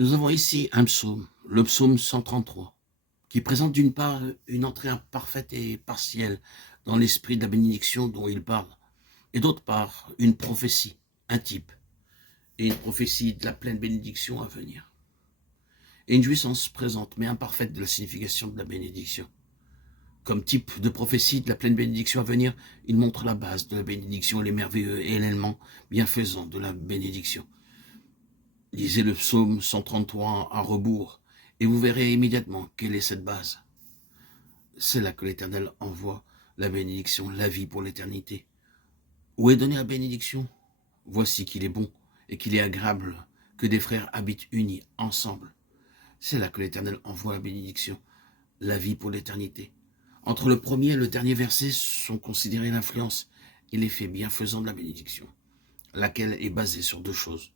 Nous avons ici un psaume, le psaume 133, qui présente d'une part une entrée imparfaite et partielle dans l'esprit de la bénédiction dont il parle, et d'autre part une prophétie, un type, et une prophétie de la pleine bénédiction à venir, et une jouissance présente mais imparfaite de la signification de la bénédiction. Comme type de prophétie de la pleine bénédiction à venir, il montre la base de la bénédiction et les merveilleux éléments bienfaisants de la bénédiction. Lisez le psaume 133 à rebours, et vous verrez immédiatement quelle est cette base. C'est là que l'Éternel envoie la bénédiction, la vie pour l'éternité. Où est donnée la bénédiction? Voici qu'il est bon et qu'il est agréable que des frères habitent unis ensemble. C'est là que l'Éternel envoie la bénédiction, la vie pour l'éternité. Entre le premier et le dernier verset sont considérés l'influence et l'effet bienfaisant de la bénédiction, laquelle est basée sur deux choses.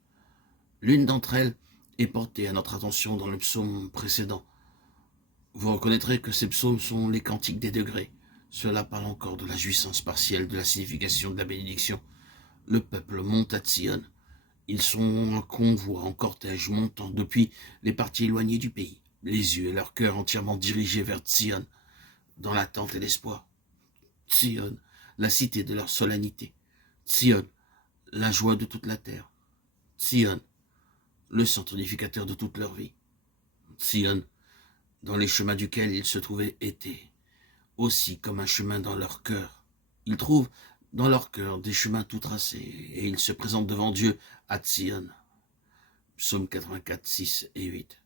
L'une d'entre elles est portée à notre attention dans le psaume précédent. Vous reconnaîtrez que ces psaumes sont les cantiques des degrés. Cela parle encore de la jouissance partielle de la signification de la bénédiction. Le peuple monte à Sion. Ils sont en convoi, en cortège, montant depuis les parties éloignées du pays, les yeux et leur cœur entièrement dirigés vers Sion, dans l'attente et l'espoir. Sion, la cité de leur solennité. Sion, la joie de toute la terre. Sion, le centre unificateur de toute leur vie. Sion, dans les chemins duquel ils se trouvaient étaient, aussi comme un chemin dans leur cœur. Ils trouvent dans leur cœur des chemins tout tracés, et ils se présentent devant Dieu à Sion. Psaume 84, 6 et 8.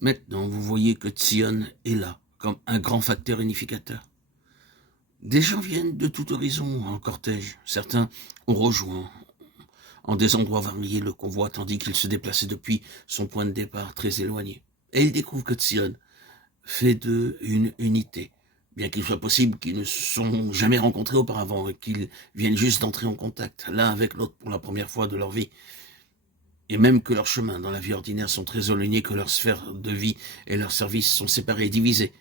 Maintenant, vous voyez que Sion est là, comme un grand facteur unificateur. Des gens viennent de tout horizon en cortège. Certains ont rejoint en des endroits variés le convoi, tandis qu'il se déplaçait depuis son point de départ très éloigné. Et ils découvrent que Sion fait d'eux une unité, bien qu'il soit possible qu'ils ne se sont jamais rencontrés auparavant et qu'ils viennent juste d'entrer en contact l'un avec l'autre pour la première fois de leur vie. Et même que leurs chemins dans la vie ordinaire sont très éloignés, que leurs sphères de vie et leurs services sont séparés et divisés.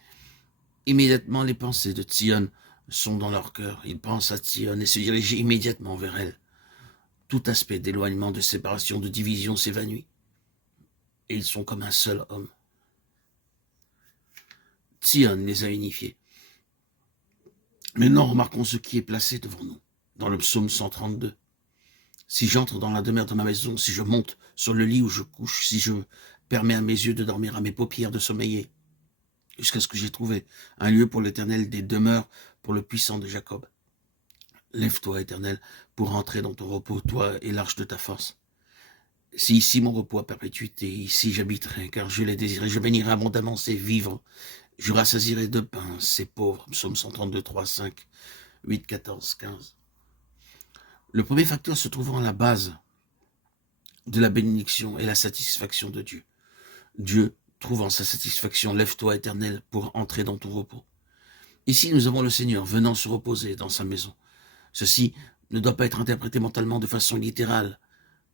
Immédiatement, les pensées de Sion sont dans leur cœur. Ils pensent à Sion et se dirigent immédiatement vers elle. Tout aspect d'éloignement, de séparation, de division s'évanouit. Et ils sont comme un seul homme. Sion les a unifiés. Maintenant, remarquons ce qui est placé devant nous, dans le psaume 132. Si j'entre dans la demeure de ma maison, si je monte sur le lit où je couche, si je permets à mes yeux de dormir, à mes paupières de sommeiller, jusqu'à ce que j'ai trouvé un lieu pour l'Éternel, des demeures pour le puissant de Jacob. Lève-toi, Éternel, pour entrer dans ton repos, toi et l'arche de ta force. Si ici mon repos à perpétuité, ici j'habiterai, car je l'ai désiré, je bénirai abondamment ses vivres, je rassasirai de pain ses pauvres. Psaume 132, 3, 5, 8, 14, 15. Le premier facteur se trouvant à la base de la bénédiction est la satisfaction de Dieu. Dieu, trouvant sa satisfaction, lève-toi, Éternel, pour entrer dans ton repos. Ici, nous avons le Seigneur venant se reposer dans sa maison. Ceci ne doit pas être interprété mentalement de façon littérale.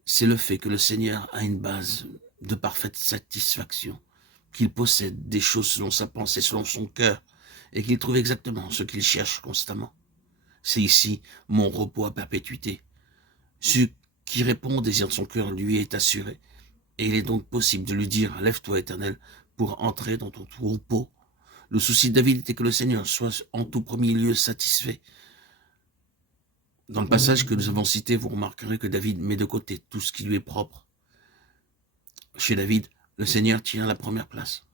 C'est le fait que le Seigneur a une base de parfaite satisfaction, qu'il possède des choses selon sa pensée, selon son cœur, et qu'il trouve exactement ce qu'il cherche constamment. C'est ici mon repos à perpétuité. Ce qui répond au désir de son cœur lui est assuré, et il est donc possible de lui dire « Lève-toi, Éternel, pour entrer dans ton repos ». Le souci de David était que le Seigneur soit en tout premier lieu satisfait. Dans le passage que nous avons cité, vous remarquerez que David met de côté tout ce qui lui est propre. Chez David, le Seigneur tient la première place.